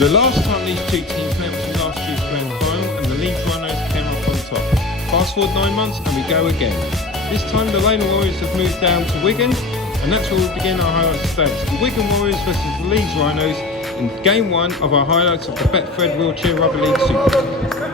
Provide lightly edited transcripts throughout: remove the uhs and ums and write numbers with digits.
The last time these two teams met was in last year's Grand Final and the Leeds Rhinos came up on top. Fast forward 9 months and we go again. This time the Wigan Warriors have moved down to Wigan and that's where we begin our highlights today. It's the Wigan Warriors versus the Leeds Rhinos in game 1 of our highlights of the Betfred Wheelchair Rugby League Super League.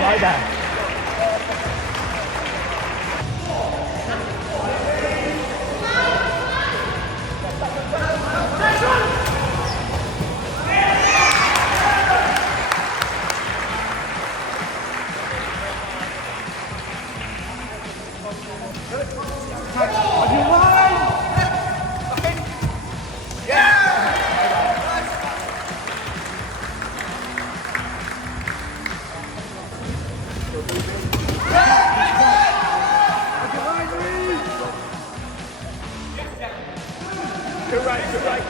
Try that. Good right. Try.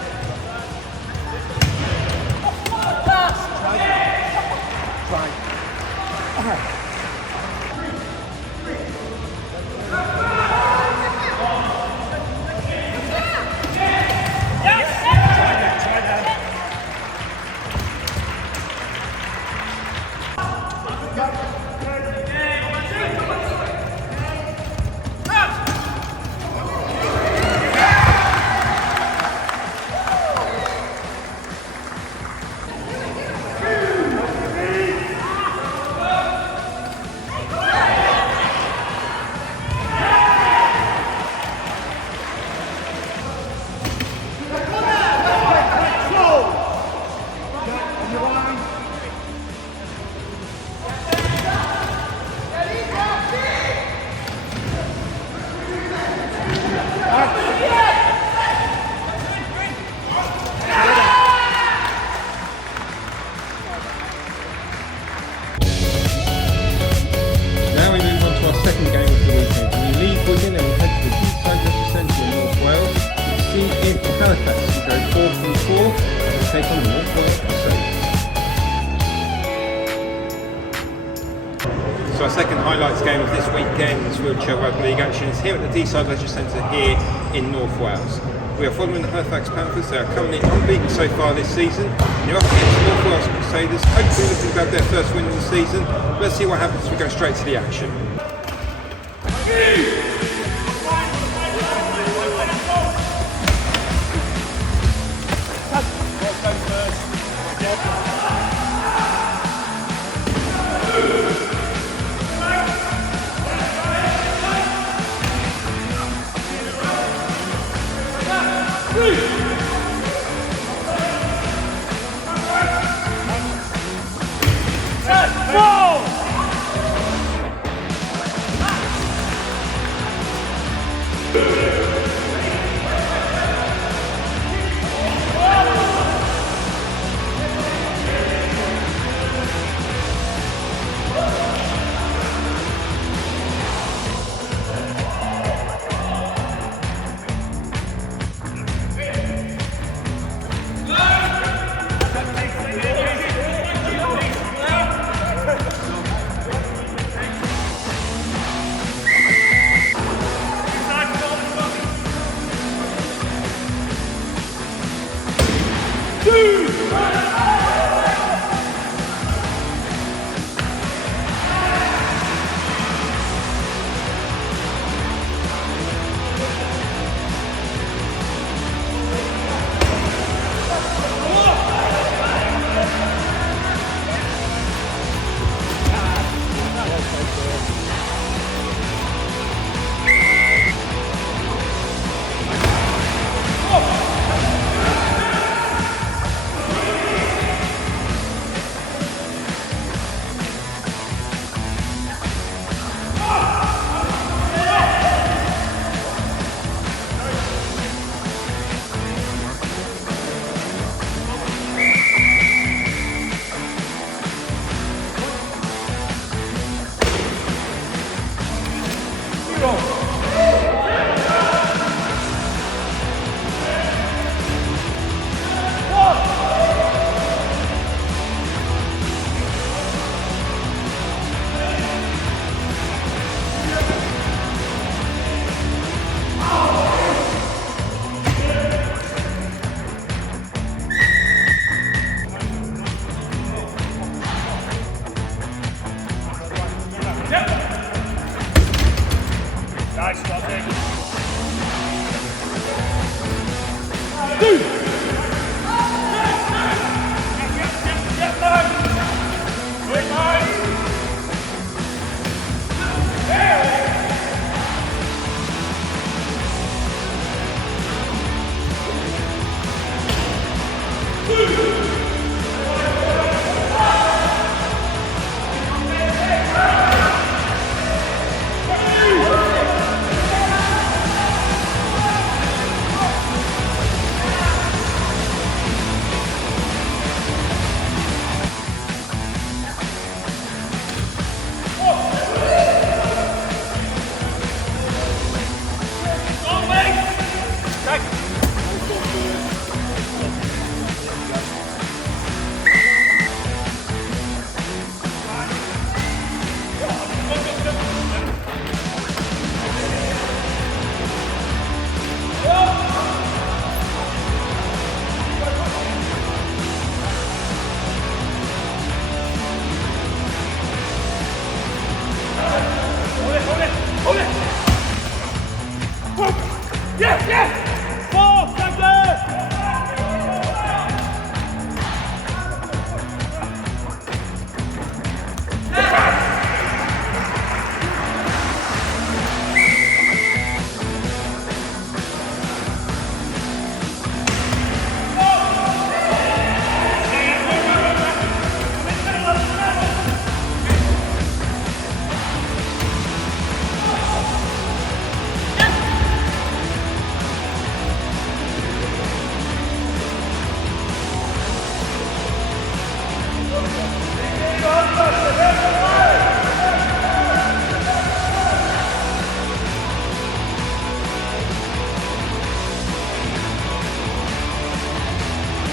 highlights game of this weekend's Wheelchair Rugby League action is here at the Deeside Leisure Centre here in North Wales. We are following the Halifax Panthers. They are currently unbeaten so far this season. They're up against the North Wales Crusaders, hopefully looking to grab their first win of the season. Let's see what happens as we go straight to the action.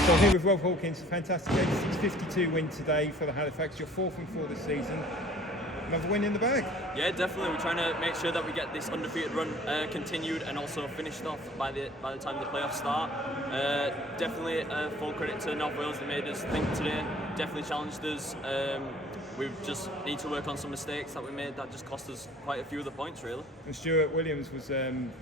So I'm here with Rob Hawkins, fantastic 86-52 win today for the Halifax, your 4th and 4 this season. another win in the bag. Yeah, definitely. We're trying to make sure that we get this undefeated run continued and also finished off by the time the playoffs start. Definitely full credit to North Wales. They made us think today. Definitely challenged us. We just need to work on some mistakes that we made that just cost us quite a few of the points, really. And Stuart Williams was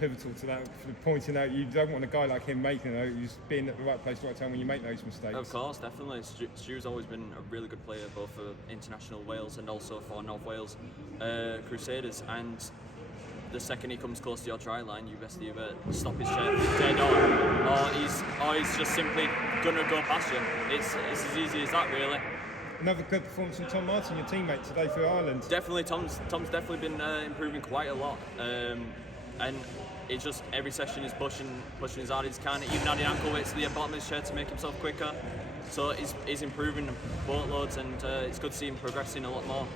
pivotal to that, for pointing out you don't want a guy like him making it. He's being at the right place, right time when you make those mistakes. Of course, definitely. Stu's always been a really good player, both for international Wales and also for North Wales Crusaders. And the second he comes close to your try line, you best either stop his shot dead on, or he's just simply gonna go past you. It's as easy as that, really. Another good performance from Tom Martin, your teammate today for Ireland. Definitely, Tom's definitely been improving quite a lot, and it's just every session he's pushing as hard as he can, even adding ankle weights to the bottom of his shirt to make himself quicker. So he's improving boatloads, and it's good to see him progressing a lot more.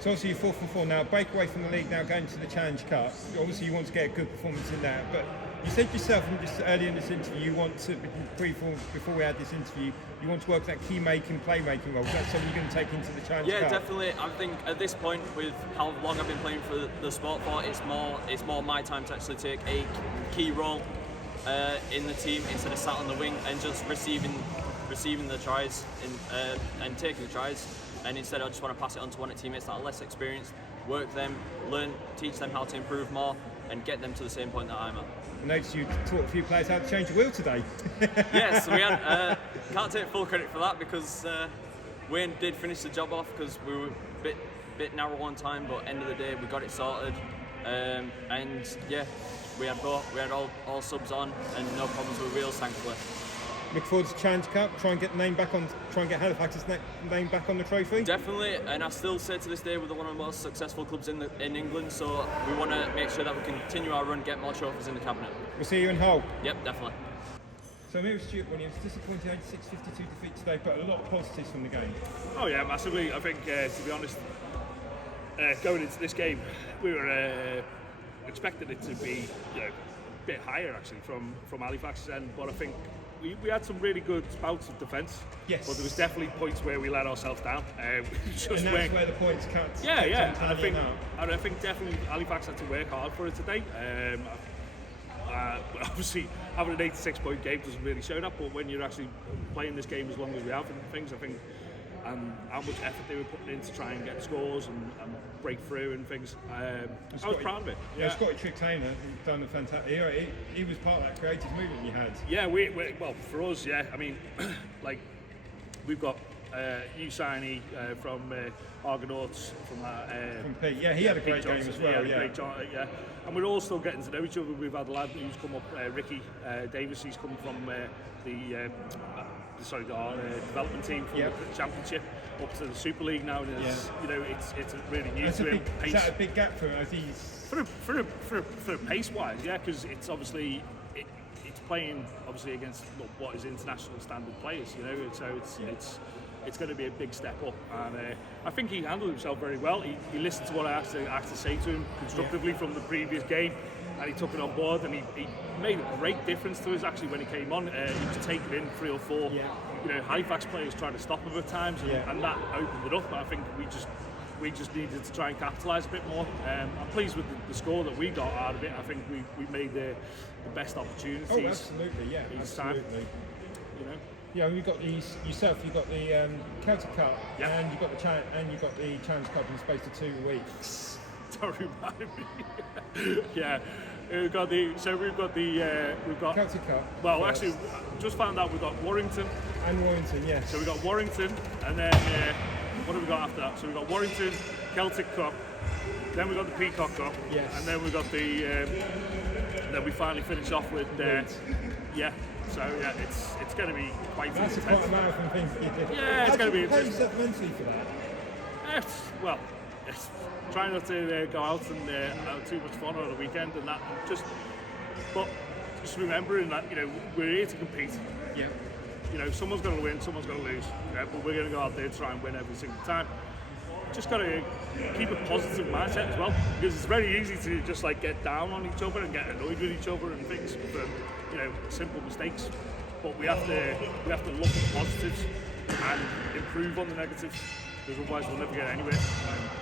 So obviously you're 4 for 4 now, break away from the league now, going to the Challenge Cup. Obviously you want to get a good performance in that, but you said yourself just earlier in this interview, you want to, before we had this interview, you want to work that key making, playmaking role. Is that something you're going to take into the Challenge Cup? Yeah, definitely. I think at this point, with how long I've been playing for the sport for, it's more my time to actually take a key role in the team instead of sat on the wing and just receiving the tries and taking the tries. And instead, I just want to pass it on to one of the teammates that are less experienced, work them, teach them how to improve more, and get them to the same point that I'm at. I noticed you taught a few players how to change a wheel today. Yes, we had. Can't take full credit for that because Wayne did finish the job off because we were a bit narrow on time, but end of the day we got it sorted. And yeah, we had all subs on and no problems with wheels, thankfully. Look forward to the Challenge Cup. Try and get Halifax's name back on the trophy. Definitely, and I still say to this day we're one of the most successful clubs in England. So we want to make sure that we continue our run, get more trophies in the cabinet. We'll see you in Hull. Yep, definitely. So here was Stuart Williams, disappointing 86-52 defeat today, but a lot of positives from the game. Oh yeah, massively. I think to be honest, going into this game, we were expecting it to be a bit higher actually from Halifax's end, but I think we had some really good bouts of defence. Yes. But there was definitely points where we let ourselves down. Just and that's where the points count. Yeah. And I think definitely Halifax had to work hard for it today. But obviously, having an 86-point game doesn't really show that. But when you're actually playing this game as long as we have and things, I think, and how much effort they were putting in to try and get scores and break through and things. I was proud of it. Yeah, Scotty Trick-Taylor done a fantastic. He was part of that creative movement you had. Yeah, well for us, yeah. I mean, like we've got Usaini from Argonauts from Pete. Yeah, he had a great game as well. Yeah. And we're all still getting to know each other. We've had a lad who's come up, Ricky Davis. He's come from our development team from the Championship up to the Super League now, and it's really new to him. Is that a big gap for him? For pace wise, yeah, because it's obviously it's playing obviously against what is international standard players, so it's going to be a big step up, and I think he handled himself very well. He listened to what I had to say to him constructively from the previous game, and he took it on board, and he made a great difference to us actually when he came on. He was taking in 3 or 4 Halifax players trying to stop him at times, and that opened it up. But I think we just needed to try and capitalise a bit more. I'm pleased with the score that we got out of it. I think we made the best opportunities. Oh, absolutely, yeah, absolutely. Time. Yeah, we've got you got the Celtic Cup, and you got the Challenge Cup in the space of 2 weeks. Don't remind me. Yeah, we've got Celtic Cup. Well, first. Actually, just found out we've got Warrington. And Warrington, yes. So we got Warrington, and then what have we got after that? So we got Warrington, Celtic Cup, then we got the Peacock Cup, yes. And then we got the. Then we finally finish off with. Yeah. So yeah, it's going to be quite. That's quite a marathon thing to do. Yeah, it's going to be. How do you prepare yourself mentally for that? It's trying not to go out and have too much fun on the weekend and that. But just remembering that we're here to compete. Yeah. Someone's going to win, someone's going to lose. But we're going to go out there to try and win every single time. Just got to keep a positive mindset as well, because it's very easy to just get down on each other and get annoyed with each other and things for simple mistakes. But we have to look at the positives and improve on the negatives. because otherwise we'll never get anywhere.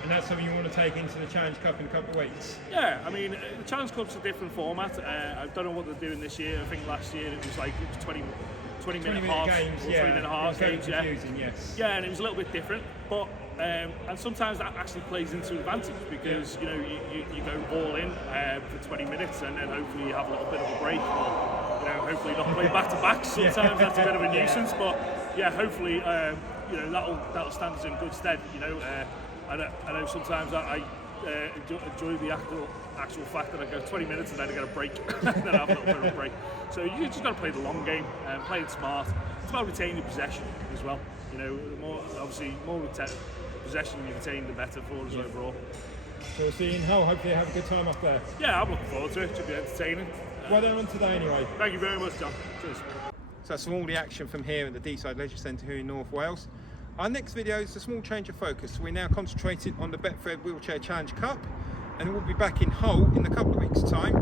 And that's something you want to take into the Challenge Cup in a couple of weeks? Yeah, I mean, the Challenge Cup's a different format. I don't know what they're doing this year. I think last year it was 20-minute halves, games, or 3-minute halves games, confusing, yes. Yeah, and it was a little bit different, but and sometimes that actually plays into advantage because you know you go all in for 20 minutes and then hopefully you have a little bit of a break, or you know hopefully not play back to back. Sometimes that's a bit of a nuisance, but yeah, hopefully you know that'll stand us in good stead. You know, I know sometimes I enjoy the actual fact that I go 20 minutes and then I get a break and then I have a little bit of a break. So you just got to play the long game and play it smart. It's about retaining possession as well. You know, more possession you retain, the better for us overall. So we'll see you in Hull. Hopefully you have a good time up there. Yeah, I'm looking forward to it. It should be entertaining. Well done on today anyway. Thank you very much, John. Cheers. So that's all the action from here at the Deeside Leisure Centre here in North Wales. Our next video is a small change of focus. We're now concentrated on the Betfred Wheelchair Challenge Cup, and we'll be back in Hull in a couple of weeks' time,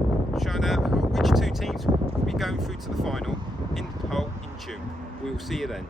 showing out which two teams will be going through to the final in Hull in June. We will see you then.